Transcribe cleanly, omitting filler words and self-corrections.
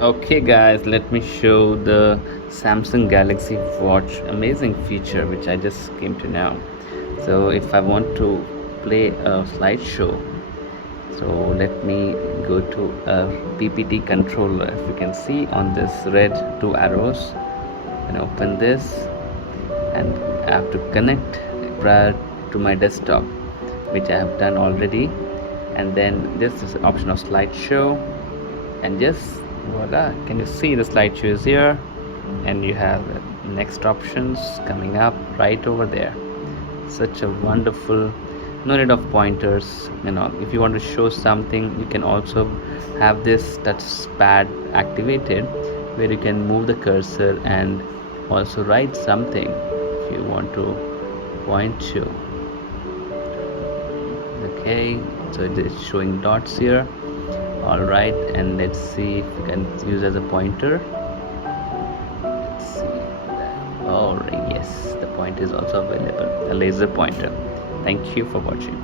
Okay guys, let me show the Samsung Galaxy Watch amazing feature which I just came to know. So if I want to play a slideshow, so let me go to a PPT controller. If you can see on this red two arrows, and open this, and I have to connect prior to my desktop, which I have done already. And then this is the option of slideshow, and just voila, can you see the slideshow is here, and you have next options coming up right over there. Such a wonderful, no need of pointers. If you want to show something, you can also have this touch pad activated, where you can move the cursor and also write something if you want to point to. Okay, so it is showing dots here. All right, and let's see if we can use as a pointer. Let's see. Oh yes, the pointer is also available, a laser pointer. Thank you for watching.